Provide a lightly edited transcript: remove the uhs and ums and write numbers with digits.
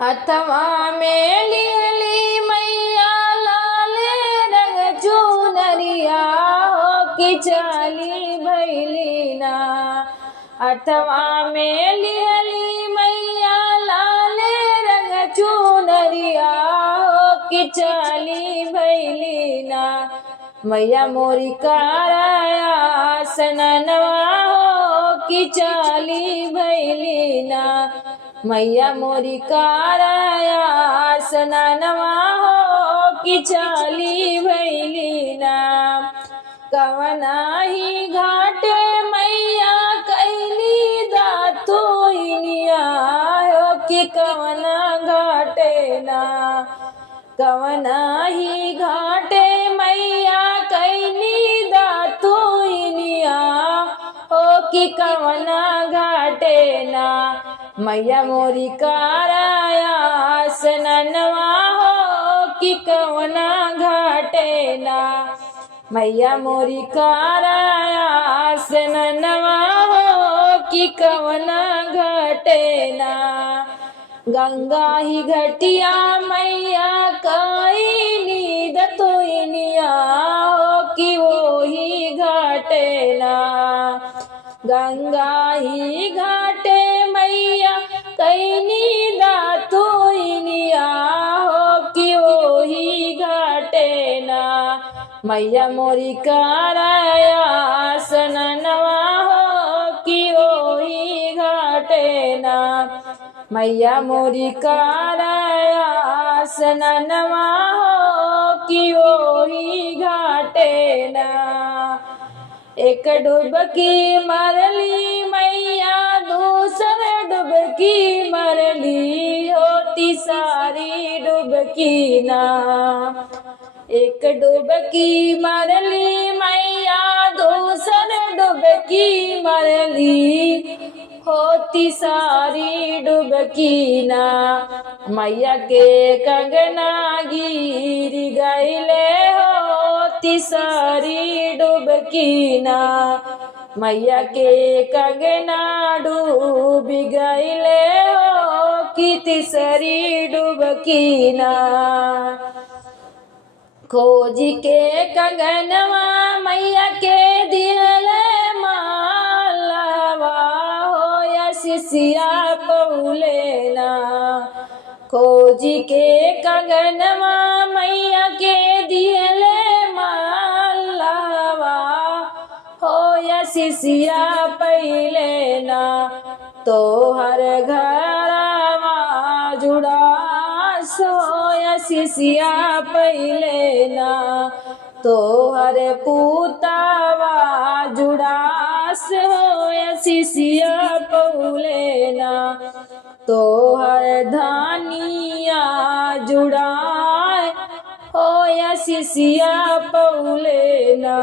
हथवा में लिहली मैया लाल रंग चुनरिया हो कि चली भैली ना। हथवा में लिहली मैया लाल रंग चुनरिया हो कि चली भैली ना। मैया मोरी काराया सननवा हो कि चली भैली ना। मैया मोरी काराया सननवा हो कि चली भैली ना। कवना ही घाटे मैया कैली दातुइनिया हो कि कवना घाटे ना। कवना ही घाटे मैया कैली दातुइनिया हो कि कवना घाटे ना। मैया मोरी काराया सननवा हो कि कवना घाटे ना। मैया मोरी काराया सननवा हो कि कवना घाटे ना। गंगा ही घटिया मैया कैली दतुइनिया हो कि वो ही घाटे ना। गंगा ही घाटे मैया कैली दातुइनिया हो कि वो ही घाटे ना। मैया मोरी काराया सननवा हो कि वो ही घाटे ना। मैया मोरी काराया सननवा हो कि वो ही घाटे ना। एक डुबकी मरली मैया दूसर डुबकी मरली होती सारी डुबकी ना। एक डुबकी मरली मैया दूसर डुबकी मरली होती सारी डुबकी ना। मैया के कंगना गिर गईले होती सारी डुबकी ना। मैया के कंगना डूब गईले हो कि तीसरी डुबकी ना। खोज के कंगनवा मैया के दिहले मालावा हो या सिसिया पौले ना। खोज के कंगनवा मैया के दिहले मालावा हो या सिसिया पहिले ना। तो हर घरवा जुड़ास हो या सिसिया पहिले ना। तो हर पुतावा जुड़ास हो या सिसिया पौले ना। तो हर धानिया जुड़ाए हो या सिसिया पौले ना।